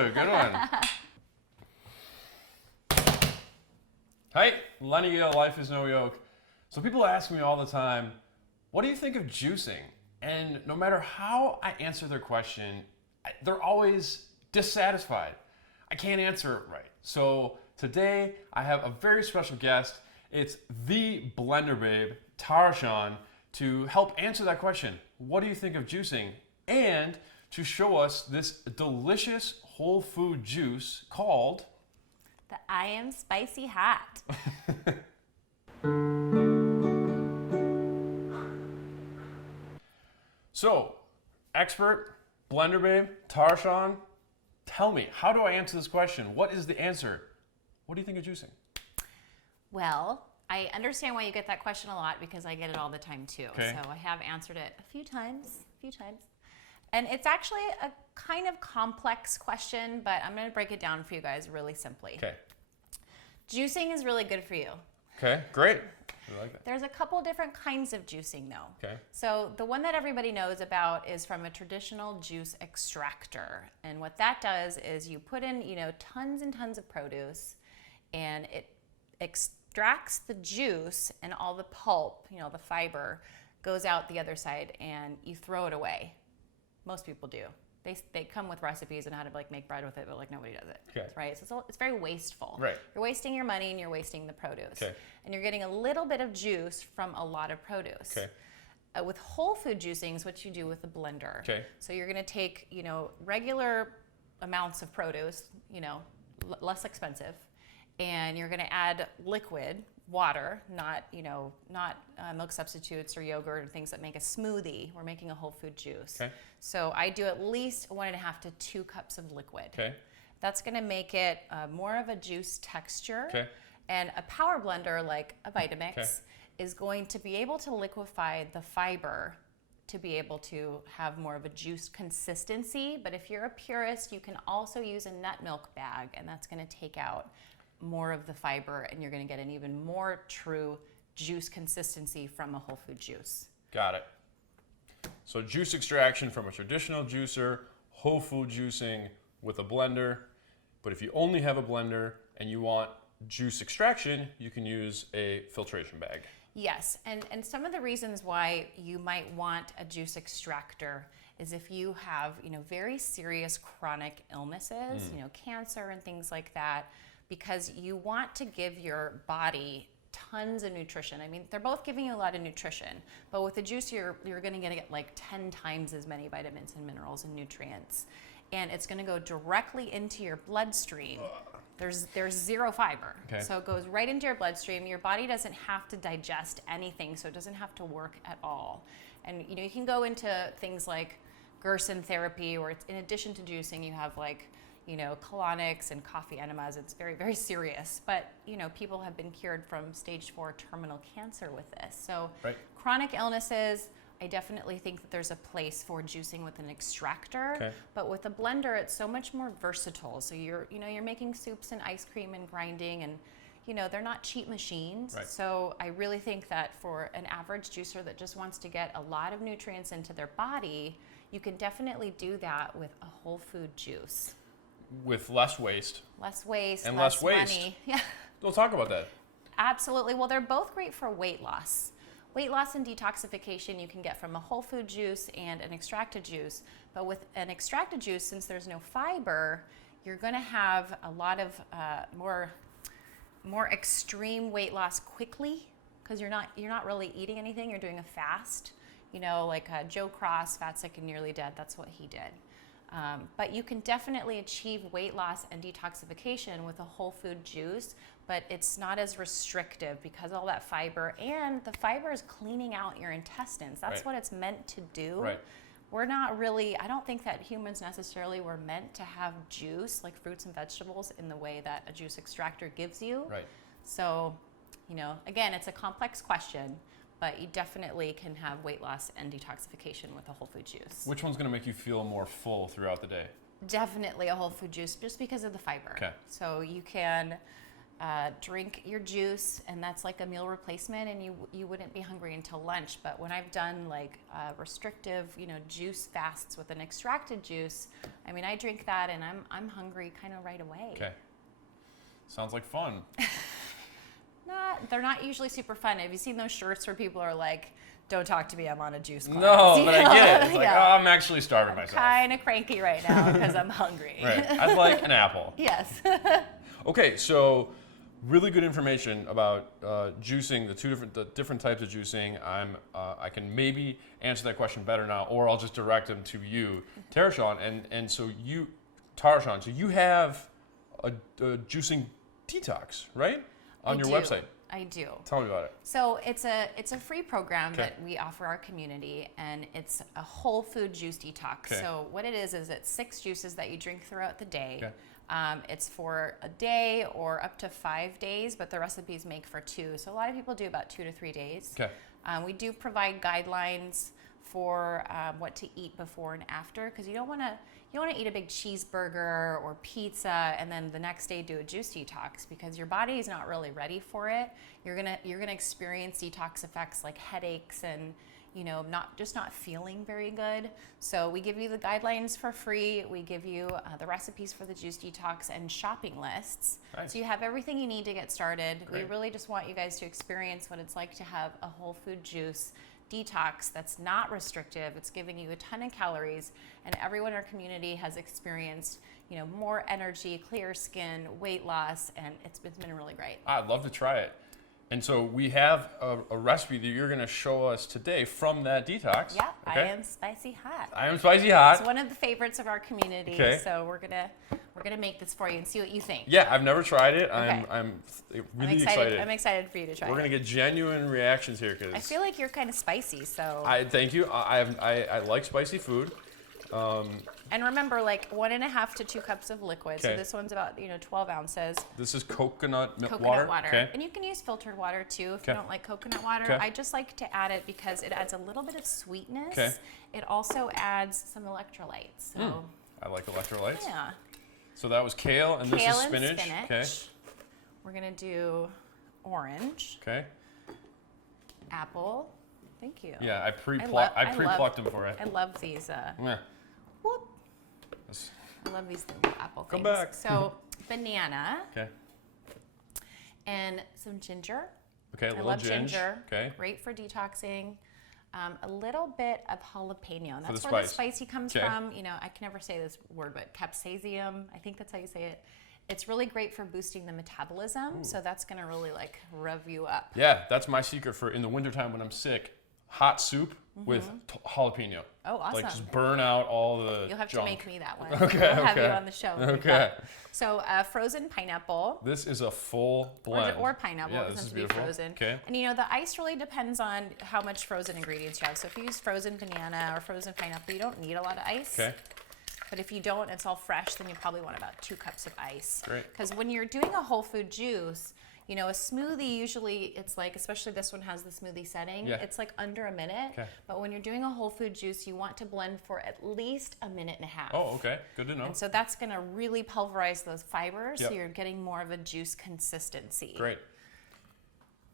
Good one. Hi, Lenny Gill, Life is No Yoke. So people ask me all the time, what do you think of juicing? And no matter how I answer their question, they're always dissatisfied. I can't answer it right. So today I have a very special guest. It's the Blender Babe, Tarshan, to help answer that question. What do you think of juicing? And to show us this delicious whole food juice called the I Am Spicy Hot. So, expert, Blender Babe, Tarshan, tell me, how do I answer this question? What is the answer? What do you think of juicing? Well, I understand why you get that question a lot because I get it all the time too. Okay. So I have answered it a few times. And it's actually a kind of complex question, but I'm going to break it down for you guys really simply. Okay. Juicing is really good for you. Okay, great. I like that. There's a couple different kinds of juicing though. Okay. So the one that everybody knows about is from a traditional juice extractor. And what that does is you put in, tons and tons of produce and it extracts the juice and all the pulp, the fiber goes out the other side and you throw it away. Most people do. They come with recipes on how to make bread with it, but nobody does it. Okay. Right? So it's very wasteful. Right. You're wasting your money and you're wasting the produce. Okay. And you're getting a little bit of juice from a lot of produce. Okay. With whole food juicing is what you do with a blender. Okay. So you're going to take, regular amounts of produce, less expensive, and you're going to add liquid water, not milk substitutes or yogurt or things that make a smoothie. We're making a whole food juice. Okay. So I do at least 1.5 to 2 cups of liquid. Okay. That's going to make it more of a juice texture. Okay. And a power blender like a Vitamix Okay. is going to be able to liquefy the fiber to be able to have more of a juice consistency. But if you're a purist, you can also use a nut milk bag, and that's going to take out more of the fiber, and you're going to get an even more true juice consistency from a whole food juice. Got it. So juice extraction from a traditional juicer, whole food juicing with a blender. But if you only have a blender and you want juice extraction, you can use a filtration bag. Yes, and some of the reasons why you might want a juice extractor is if you have, very serious chronic illnesses, cancer and things like that, because you want to give your body tons of nutrition. I mean, they're both giving you a lot of nutrition, but with the juice, you're going to get 10 times as many vitamins and minerals and nutrients, and it's going to go directly into your bloodstream. There's zero fiber, Okay. so it goes right into your bloodstream. Your body doesn't have to digest anything, so it doesn't have to work at all. And you can go into things like Gerson therapy, where it's in addition to juicing, you have colonics and coffee enemas. It's very, very serious. But, people have been cured from stage 4 terminal cancer with this. So Right. chronic illnesses, I definitely think that there's a place for juicing with an extractor. Okay. But with a blender, it's so much more versatile. So you're making soups and ice cream and grinding, and they're not cheap machines. Right. So I really think that for an average juicer that just wants to get a lot of nutrients into their body, you can definitely do that with a whole food juice. With less waste. Less waste, And less less waste. money. Yeah, We'll talk about that. absolutely. Well, they're both great for weight loss. Weight loss and detoxification you can get from a whole food juice and an extracted juice. But with an extracted juice, since there's no fiber, you're going to have a lot of more extreme weight loss quickly, because you're not really eating anything. You're doing a fast. Like Joe Cross, Fat, Sick, and Nearly Dead. That's what he did. But you can definitely achieve weight loss and detoxification with a whole food juice, but it's not as restrictive because all that fiber, and the fiber is cleaning out your intestines. That's Right. what it's meant to do. Right. We're not really, I don't think that humans necessarily were meant to have juice, like fruits and vegetables, in the way that a juice extractor gives you. Right. So, again, it's a complex question, but you definitely can have weight loss and detoxification with a whole food juice. Which one's going to make you feel more full throughout the day? Definitely a whole food juice, just because of the fiber. Okay. So you can drink your juice, and that's like a meal replacement, and you wouldn't be hungry until lunch. But when I've done like restrictive, juice fasts with an extracted juice, I mean, I drink that and I'm hungry kind of right away. Okay. Sounds like fun. They're not usually super fun. Have you seen those shirts where people are like, "Don't talk to me, I'm on a juice cleanse"? No, but I get it. It's like, Yeah. oh, I'm actually starving myself. Kind of cranky right now because I'm hungry. Right. I'd like an apple. Yes. Okay, so really good information about juicing, the different types of juicing. I can maybe answer that question better now, or I'll just direct them to you, Tarashawn. And so you, Tarashawn, so you have a juicing detox, right? On your website. I do. Tell me about it. So it's a free program Okay. that we offer our community, and it's a whole food juice detox. Okay. So what it is it's 6 juices that you drink throughout the day. Okay. It's for a day or up to 5 days, but the recipes make for 2. So a lot of people do about 2 to 3 days. Okay. We do provide guidelines for what to eat before and after, because you don't want to eat a big cheeseburger or pizza and then the next day do a juice detox, because your body is not really ready for it. You're gonna experience detox effects like headaches and not feeling very good. So we give you the guidelines for free. We give you the recipes for the juice detox and shopping lists. Nice. So you have everything you need to get started. Great. We really just want you guys to experience what it's like to have a whole food juice detox that's not restrictive. It's giving you a ton of calories, and everyone in our community has experienced more energy, clear skin, weight loss, and it's been really great. I'd love to try it. And so we have a recipe that you're going to show us today from that detox. Yeah, Okay. I am spicy hot. I am spicy hot. It's one of the favorites of our community. Okay. So we're gonna make this for you and see what you think. Yeah, I've never tried it. Okay. I'm I'm really excited. I'm excited for you to try We're it. gonna get genuine reactions here because I feel like you're kind of spicy, so. Thank you. I like spicy food. And remember, like 1.5 to 2 cups of liquid. Okay. So this one's about 12 ounces. This is coconut Coconut water. Okay. And you can use filtered water too if Okay. you don't like coconut water. Okay. I just like to add it because it adds a little bit of sweetness. Okay. It also adds some electrolytes. So I like electrolytes. yeah. So that was kale, and Kale this is and spinach. spinach. Okay. We're gonna do orange, Okay. apple. Thank you. Yeah, I love- pre-plucked them for it. I love these. Yeah. Whoop. This- I love these little apple Come things. back. So banana Okay. and some ginger. Okay. A I little love ginger. ginger. Okay. Great for detoxing. A little bit of jalapeno. And For the that's where the spice. spicy comes Okay. from. I can never say this word, but capsaicin. I think that's how you say it. It's really great for boosting the metabolism. So that's going to really like rev you up. Yeah, that's my secret for in the wintertime when I'm sick. Hot soup with jalapeno. Oh, awesome. Like just burn out all the You'll have junk. to make me that one. Okay, We'll have you okay. on the show. Okay. So frozen pineapple. This is a full blend. Or pineapple. Yeah, It this doesn't is have to be beautiful. frozen. Okay. And the ice really depends on how much frozen ingredients you have. So if you use frozen banana or frozen pineapple, you don't need a lot of ice. Okay. But if you don't, it's all fresh, then you probably want about 2 cups of ice. Great. Because when you're doing a whole food juice, a smoothie usually it's like, especially this one has the smoothie setting, Yeah. it's like under a minute. Okay. But when you're doing a whole food juice, you want to blend for at least 1.5 minutes. Oh, okay. Good to know. And so that's going to really pulverize those fibers, Yep. so you're getting more of a juice consistency. Great.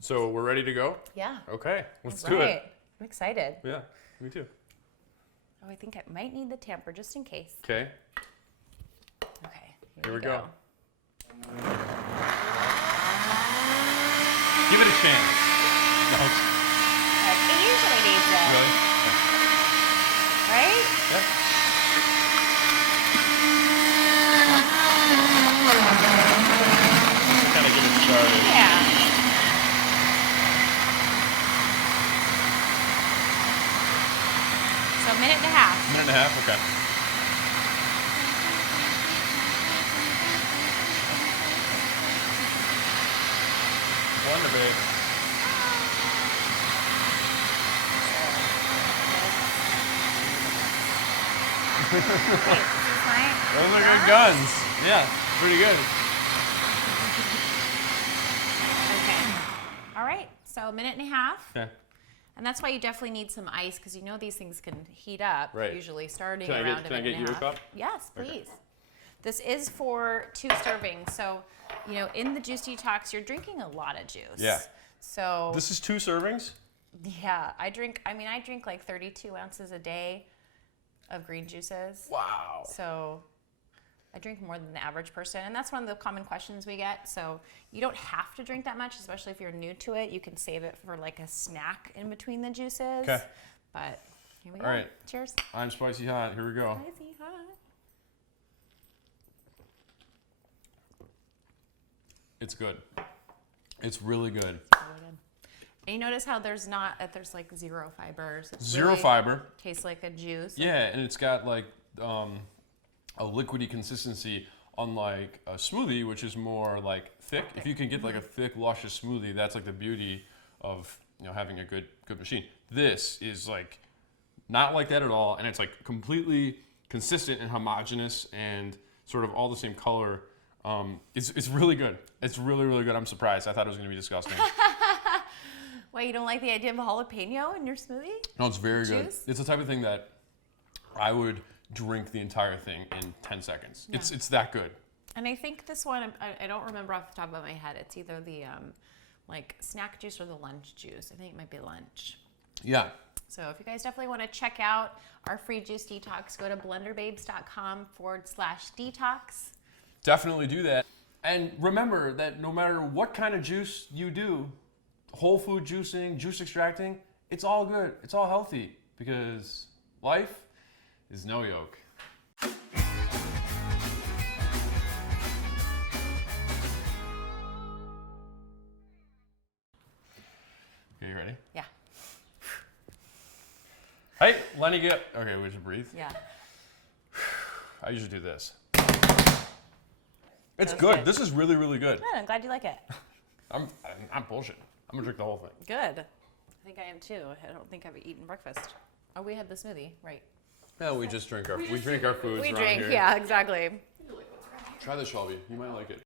So we're ready to go? Yeah. Okay. Let's do Right. it. I'm excited. Yeah. Me too. Oh, I think I might need the tamper just in case. Okay. Okay. Here we go. Give it a chance. No. It usually needs it. Really? Right? Yeah. Kind of get it started. Yeah. So 1.5 minutes. Minute and a half. Okay. Wonder, babe. Wait, this is mine? Those are good guns. Yeah, pretty good. Okay. All right. So 1.5 minutes. Okay. And that's why you definitely need some ice, because these things can heat up, Right. usually starting Can I around get- can I 1.5 get you a minutes. cup? Yes, Okay. please. This is for 2 servings. So you know, in the juice detox, you're drinking a lot of juice. Yeah. So This is 2 servings? yeah, I drink like 32 ounces a day of green juices. Wow. So I drink more than the average person, and that's one of the common questions we get. So you don't have to drink that much, especially if you're new to it. You can save it for like a snack in between the juices. Okay. But here we go. All right. Cheers. I'm spicy hot. Here we go. Spicy hot. It's good. It's really good. Really good. And you notice how there's like 0 fibers. It's Zero really fiber. Tastes like a juice. Yeah, and it's got like a liquidy consistency, unlike a smoothie, which is more like thick. If you can get like a thick, luscious smoothie, that's like the beauty of, you know, having a good machine. This is like not like that at all, and it's like completely consistent and homogeneous and sort of all the same color. It's really good. It's really, really good. I'm surprised. I thought it was going to be disgusting. Why, you don't like the idea of a jalapeno in your smoothie? No, it's very good. Juice? It's the type of thing that I would drink the entire thing in 10 seconds. Yeah. It's that good. And I think this one, I don't remember off the top of my head. It's either the like snack juice or the lunch juice. I think it might be lunch. Yeah. So if you guys definitely want to check out our free juice detox, go to blenderbabes.com/detox. Definitely do that. And remember that no matter what kind of juice you do, whole food juicing, juice extracting, it's all good. It's all healthy because life is no yoke. Okay, you ready? Yeah. Hey, Lenny, get. Okay, we should breathe. Yeah. I usually do this. It's That was good. good. This is really, really good. Good. I'm glad you like it. I'm bullshit. I'm gonna drink the whole thing. Good. I think I am too. I don't think I've eaten breakfast. Oh, we had the smoothie, right? No, we just drink our foods We around drink, here. yeah, exactly. Try this, Shelby. You might like it.